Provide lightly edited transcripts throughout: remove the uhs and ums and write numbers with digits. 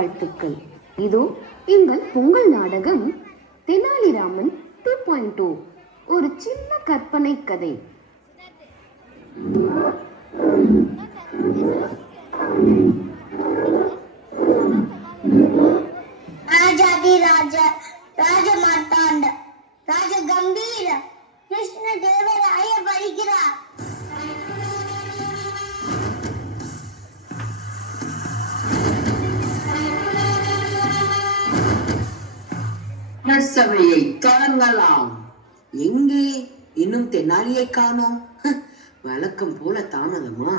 வாழ்த்துக்கள். இதோ எங்கள் பொங்கல் நாடகம் தெனாலிராமன் 2.0. ஒரு சின்ன கற்பனை கதை. ராஜாதி ராஜ ராஜ மார்த்தாண்ட ராஜ கம்பீர கிருஷ்ண தேவராய வருகிறார். சபையை தொடங்கலாம். எங்கே இன்னும் தென்னாலியை காணோம்? வழக்கம் போல தாமதமா?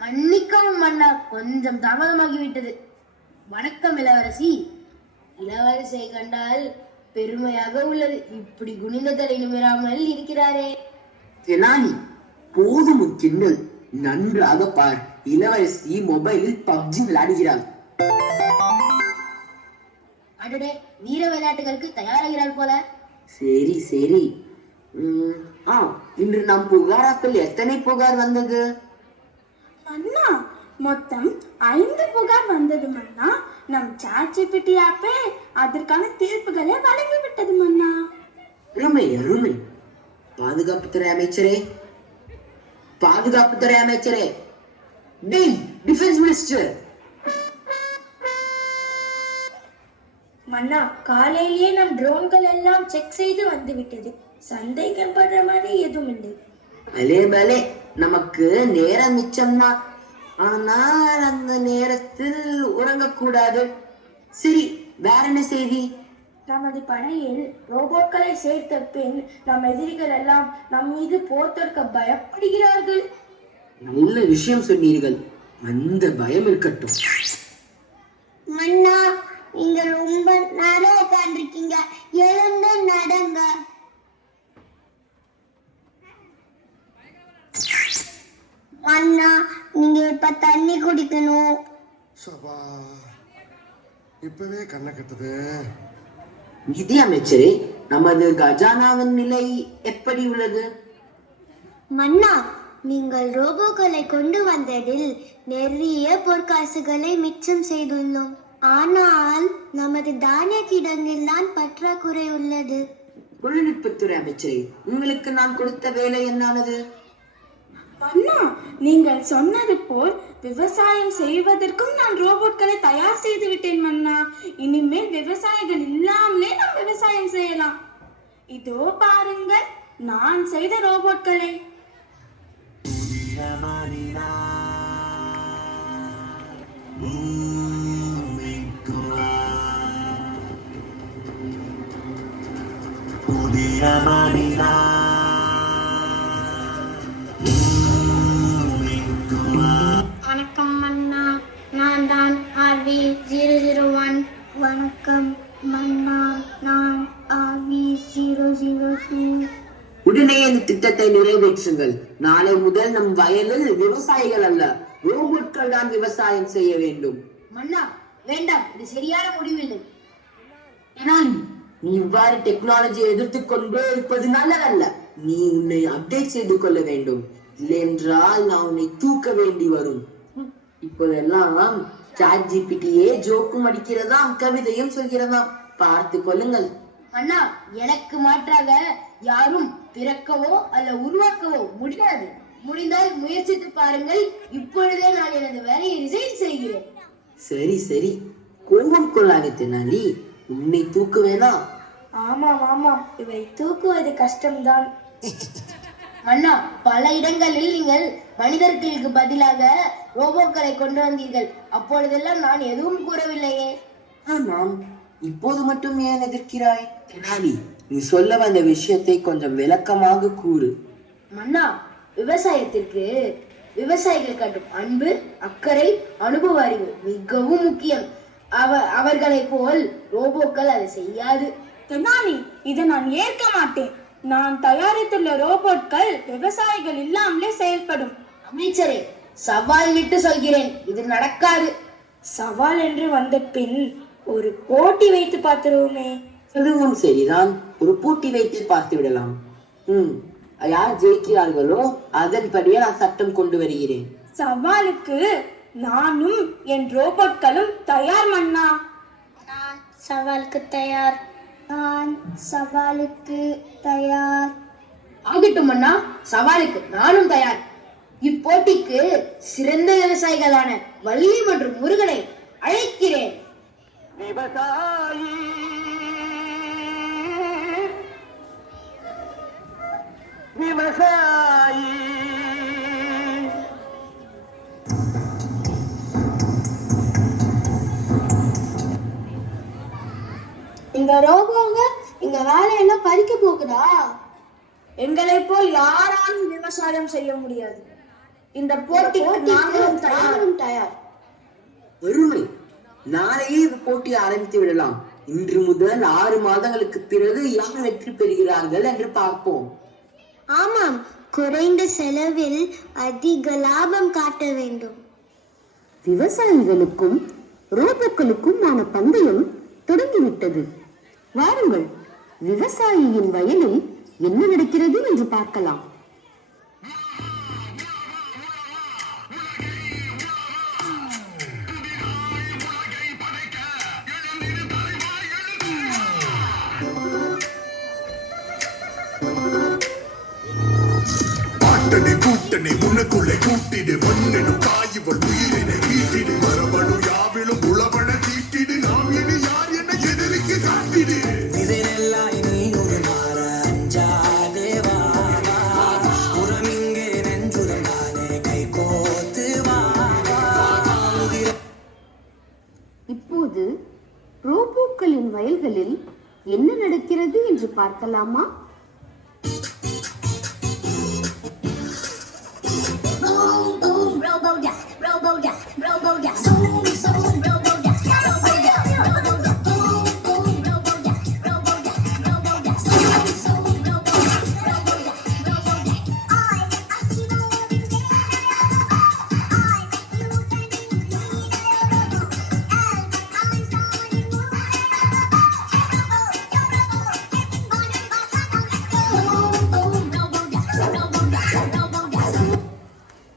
மன்னிக்கவும் மன்னா, கொஞ்சம் தாமதமாகிவிட்டது. வணக்கம் இளவரசி. இளவரசியை கண்டால் பெருமையாக உள்ளது. இப்படி குனிந்த தலை நிமிராமல் இருக்கிறாரே. தெனாலி, போதும் கிண்டல். நன்றாக பார், இளவரசி மொபைலில் பப்ஜி விளையாடுகிறாள். அடடே, வீர விளையாட்டுகளுக்கு தயாராகிறாள் போல. சரி சரி. இன்று நம் புகாராக்கள் எத்தனை புகார் வந்தது? மன்னா, மொத்தம் 5 புகார் வந்தது மன்னா. நம் ChatGPT ஆப்பே அதற்கான தீர்ப்புகளை வழங்கிவிட்டது மன்னா. அருமை அருமை. பாதுகாப்புத்துறை அமைச்சரே, பாதுகாப்புத்துறை அமைச்சரே, டிஃபென்ஸ் மினிஸ்டர். மன்னா, காலையிலேயே நம் ட்ரோன்கள் எல்லாம் செக் செய்து வந்து விட்டது. சந்தேகப்படுற மாதிரி எதுவும் இல்லை. பலே பலே, நமக்கு நேரம் மிச்சம்தான். ஆனால் அந்த நேரத்தில் உறங்கக்கூடாது. சரி, வேற என்ன செய்தி? நமது படையில் ரோபோட்களை சேர்த்த பின் நம் எதிரிகள் எல்லாம் நம் மீது போர் தொடுக்க பயப்படுகிறார்கள். நல்ல விஷயம் சொன்னீர்கள். அந்த பயம் இருக்கட்டும். மன்னா, நீங்க ரொம்ப நேரம் உட்கார்ந்துருக்கீங்க, எழுந்து நடங்க. மன்னா, நீங்க இப்ப தண்ணி குடிக்கணும். இப்பவே கண்ணை கட்டுது. நிதி அமைச்சரே, நமது கஜானாவின் நிலை எப்படி உள்ளது? மன்னா, நீங்கள் ரோபோக்களை கொண்டு வந்ததில் நிறைய பொற்காசுகளை மிச்சம் செய்துள்ளோம். ஆனால் நமது தானிய கிடங்கில் தான் பற்றாக்குறை உள்ளது. தொழில்நுட்பத்துறை அமைச்சரே, உங்களுக்கு நான் கொடுத்த வேலை என்னானது? மன்னா, நீங்கள் சொன்னது போல் விவசாயம் செய்வதற்கும் நான் ரோபோட்களை தயார் செய்து விட்டேன் மன்னா. இனிமேல் விவசாயிகள் இல்லாமலே நாம் விவசாயம் செய்யலாம். இதோ பாருங்கள், நான் செய்த ரோபோட்களை. வணக்கம் மன்னா, நான் தான் RV001. வணக்கம் மன்னா, நான் RV002. உடனே இந்த திட்டத்தை நிறைவேற்றுங்கள். நாளை முதல் நம் வயலில் விவசாயிகள் அல்ல, ரோபோட்கள் தான் விவசாயம் செய்ய வேண்டும். மன்னா, வேண்டாம், இது சரியான முடிவில்லை. நீ இவ்வாறு டெக்னாலஜியை எதிர்த்துக் கொண்டே இருப்பது நல்லதல்ல. நீ உன்னை அப்டேட் செய்து கொள்ள வேண்டும். இல்லையென்றால் நான் உன்னை தூக்க வேண்டி வரும். இப்போதெல்லாம் ChatGPTயே ஜோக்கும் அடிக்கிறதாம், கவிதையும் சொல்கிறதாம். பார்த்து கொள்ளுங்கள். மன்னா, எனக்கு மாற்றாக யாரும் பிறக்கவோ அல்ல உருவாக்கவோ முடியாது. முடிந்தால் முயற்சித்து பாருங்கள். இப்பொழுதே நான் எனது வேலையை ரிசைன் செய்கிறேன். சரி சரி, கோபம் கொள்ளாதே தெனாலி. உன்னை தூக்குவேனா? ஆமாம் ஆமாம், இவை தூக்குவது கஷ்டம்தான். மன்னா, பல இடங்களில் நீங்கள் மனிதர்களுக்கு பதிலாக ரோபோக்களை கொண்டு வந்தீர்கள். அப்பொழுதெல்லாம் நான் எதுவும் கூறவில்லையே. ஆமாம், இப்போது மட்டும் ஏன் எதிர்க்கிறாய்? தெனாலி, நீ சொல்ல வந்த விஷயத்தை கொஞ்சம் விளக்கமாக கூறு. மன்னா, விவசாயத்திற்கு விவசாயிகள் காட்டும் அன்பு, அக்கறை, அனுபவ அறிவு மிகவும் முக்கியம். அவர்களை போல் ரோபோக்கள் அதை செய்யாது. தெனாலி, இதை நான் ஏற்க மாட்டேன். நான் தயாரித்துள்ள ரோபோட்கள் விவசாயிகள் இல்லாமலே செயல்படும். அமைச்சரே, சவால் விட்டு சொல்கிறேன், இது நடக்காது. சவால் என்று வந்த பின் ஒரு போட்டி வைத்து பார்த்துருவோமே. அதுவும் சரிதான், ஒரு போட்டி வைத்து பார்த்து விடலாம். யார் ஜெயிக்கிறார்களோ அதன்படியே நான் சட்டம் கொண்டு வருகிறேன். சவாலுக்கு நானும் என் ரோபோட்களும் தயார் மன்னா. நான் சவாலுக்கு தயார். நான் சவாலுக்கு தயார். ஆகட்டும் அண்ணா, சவாலுக்கு நானும் தயார். இப்போட்டிக்கு சிறந்த விவசாயிகளான வள்ளி மற்றும் முருகனை அழைக்கிறேன். விவசாயி விவசாயி இந்த ரோபோங்க எங்க வேலையெல்லாம் பறிக்க போகுதா? எங்களை போல் யாராலும் விவசாயம் செய்ய முடியாது. இந்த போட்டிக்கு நாங்களும் தயார். பெருமை, நாளையே இந்த போட்டியை ஆரம்பித்து விடலாம். இன்று முதல் 6 மாதங்களுக்கு பிறகு யார் வெற்றி பெறுகிறார்கள் என்று பார்ப்போம். ஆமாம், குறைந்த செலவில் அதிக லாபம் காட்ட வேண்டும். விவசாயிகளுக்கும் ரோபோக்களுக்குமான பந்தயம் தொடங்கிவிட்டது. வாருங்கள், விவசாயியின் வயலில் என்ன நடக்கிறது என்று பார்க்கலாம். கூட்டணி முன்னக்குள்ளே கூட்டிடு மண்ணிடும் காய்வள் உயிரினை வீட்டிடு மரபணு யாவிலும் உளவன தீட்டிடு நாம் இனி யார் என எதிரிக்கு காட்டிடு. இதெல்லாம் இனி ஒரு மாற அஞ்சாதேவா உறமிங்கே நெஞ்சுடன் நானே கை கோத்து வா. இப்போது ரோபோக்களின் வயல்களில் என்ன நடக்கிறது என்று பார்க்கலாமா?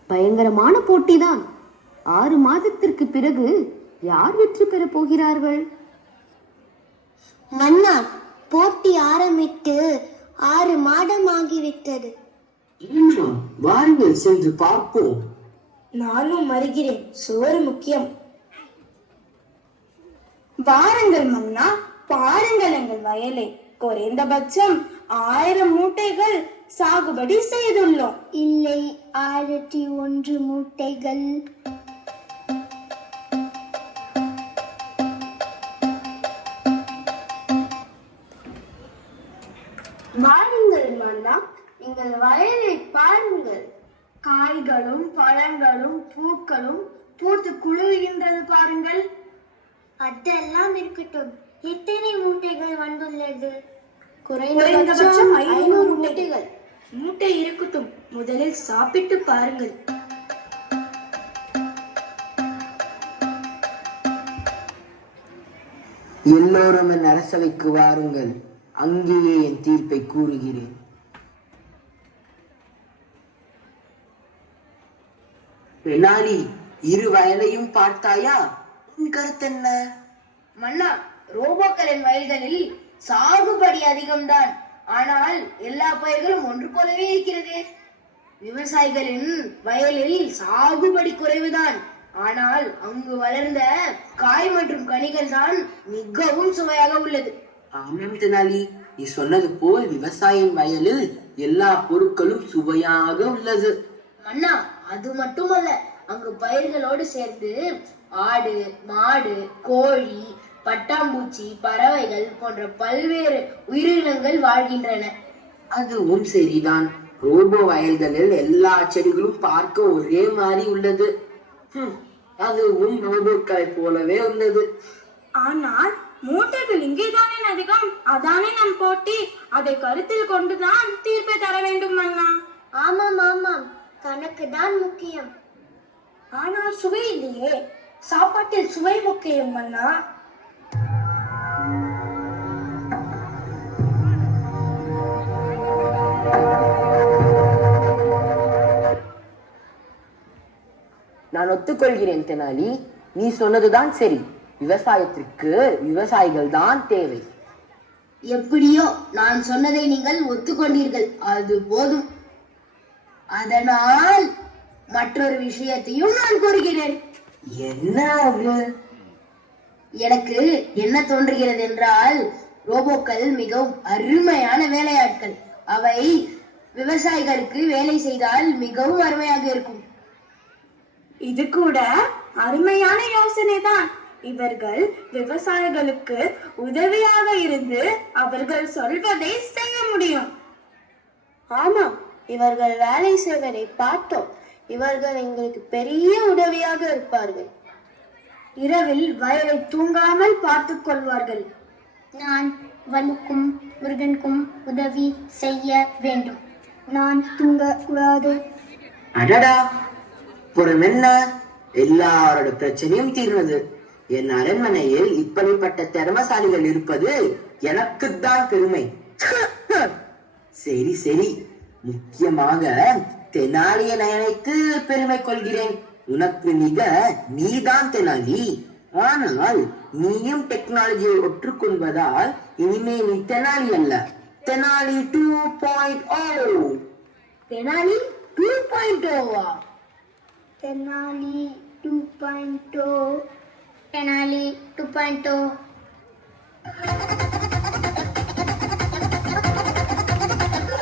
பயங்கரமான போட்டிதான். 6 மாதத்திற்கு பிறகு யார் வெற்றி பெறப் போகிறார்கள்? மன்னா, போட்டி ஆரம்பித்து 6 மாதம் ஆகிவிட்டது. வாருங்கள் சென்று பார்ப்போம். நானும் வருகிறேன், சோறு முக்கியம். வாருங்கள் மன்னா, பாருங்கள் எங்கள் வயலை. குறைந்தபட்சம் 1000 மூட்டைகள் சாகுபடி செய்துள்ளோம். இல்லை, 1001 மூட்டைகள். வாருங்கள் மன்னா, எங்கள் வயலை பாருங்கள். காய்களும் பழங்களும் பூக்களும் பூத்து குலுகின்றது பாருங்கள். அதெல்லாம் இருக்கட்டும், எத்தனை மூட்டைகள் வந்துள்ளது? குறைந்தபட்சம் 500 மூட்டைகள். மூட்டை இருக்கட்டும், முதலில் சாப்பிட்டு பாருங்கள். எல்லோரும் என் அரசவைக்கு வாருங்கள், அங்கேயே என் தீர்ப்பை கூறுகிறேன். பெனாலி, இரு வயலையும் பார்த்தாயா? உன் கருத்து என்ன? மன்னா, ரோபோக்களின் வயல்களில் சாகுபடி அதிகம்தான், ஆனால் எல்லா பயிர்களும் ஒன்று போலவே இருக்கிறது. விவசாயிகளின் வயலில் சாகுபடி குறைவுதான், ஆனால் அங்கு வளர்ந்த காய் மற்றும் கனிகள் தான் மிகவும் சுவையாக உள்ளது. ஆமாம் தெனாலி, நீ சொன்னது போல் விவசாயம் வயலில் எல்லா பொருட்களும் சுவையாக உள்ளது. மன்னா, அது மட்டுமல்ல, அங்கு பயிர்களோடு சேர்ந்து ஆடு, மாடு, கோழி, பட்டாம்பூச்சி, பறவைகள் போன்ற பல்வேறு உயிரினங்கள் வாழ்கின்றன. அதுவும் சரிதான். ரோபோ வயல்களில் எல்லா செடிகளும் பார்க்க ஒரே மாதிரி உள்ளது. அதுவும் ரோபோக்களை போலவே உள்ளது. ஆனால் மூட்டைகள் இங்கேதானே அதிகம், அதானே நம் போட்டி. அதை கருத்தில் கொண்டுதான் தீர்ப்பை தர வேண்டும் அண்ணா. ஆமாம் ஆமாம், கணக்கு தான் முக்கியம். ஆனால் சுவை இல்லையே, சாப்பாட்டில் சுவை முக்கியம் அண்ணா. நான் ஒத்துக்கொள்கிறேன் தெனாலி. நீ சொன்னதுதான் சரி. விவசாயத்திற்கு விவசாயிகள் தான் தேவை. எப்படியோ நான் சொன்னதை நீங்கள் ஒத்துக்கொண்டீர்கள், அது போதும். அதனால் மற்றொரு விஷயத்தையும் நான் கூறுகிறேன். என்ன அது? எனக்கு என்ன தோன்றுகிறது என்றால், ரோபோக்கள் மிகவும் அருமையான வேலையாட்கள். அவை விவசாயிகளுக்கு வேலை செய்தால் மிகவும் அருமையாக இருக்கும். இது கூட அருமையான யோசனை தான். இவர்கள் விவசாயிகளுக்கு உதவியாக இருந்து அவர்கள் சொல்வதை செய்ய முடியும். ஆமாம், இவர்கள் வேலை செய்வதை பார்த்தோம். இவர்கள் எங்களுக்கு பெரிய உதவியாக இருப்பார்கள். இரவில் வயலை தூங்காமல் பார்த்துக் கொள்வார்கள். நான் வலுக்கும் முருகனுக்கும் உதவி செய்ய வேண்டும். நான் தூங்க கூடாது. அடடா, புறம் என்ன? எல்லாரோட பிரச்சனையும் தீர்வது. என் அரண்மனையில் இப்படிப்பட்ட திறமசாலிகள் இருப்பது எனக்குத்தான் பெருமை. சரி சரி, முக்கியமாக தெனாலியை நினைத்து பெருமை கொள்கிறேன். உனக்கு நிக நீதான் தெனாலி. ஆனால் நீயும் டெக்னாலஜியை ஒற்றுக்கொள்வதால் இனிமே நீ தெனாலி அல்ல, Tenali 2.0. Tenali 2.0வா? Tenali 2.0. Tenali 2.0.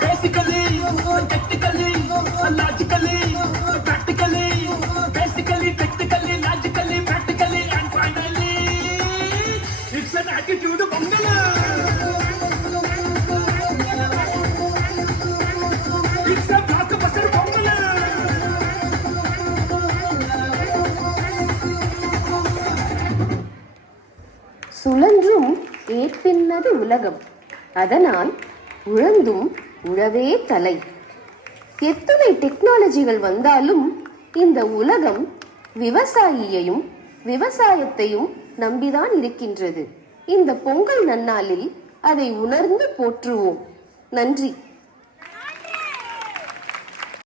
Basically, technically, logically, practically, basically, technically, logically, practically, and finally, it's an attitude of Bangala. It's a blockbuster Bangala. சுழன்றும் ஏற்பின்னது உலகம், அதனால் உழந்தும் உழவே தலை. எத்தனை டெக்னாலஜிகள் வந்தாலும் இந்த உலகம் விவசாயியையும் விவசாயத்தையும் நம்பிதான் இருக்கின்றது. இந்த பொங்கல் நன்னாளில் அதை உணர்ந்து போற்றுவோம். நன்றி.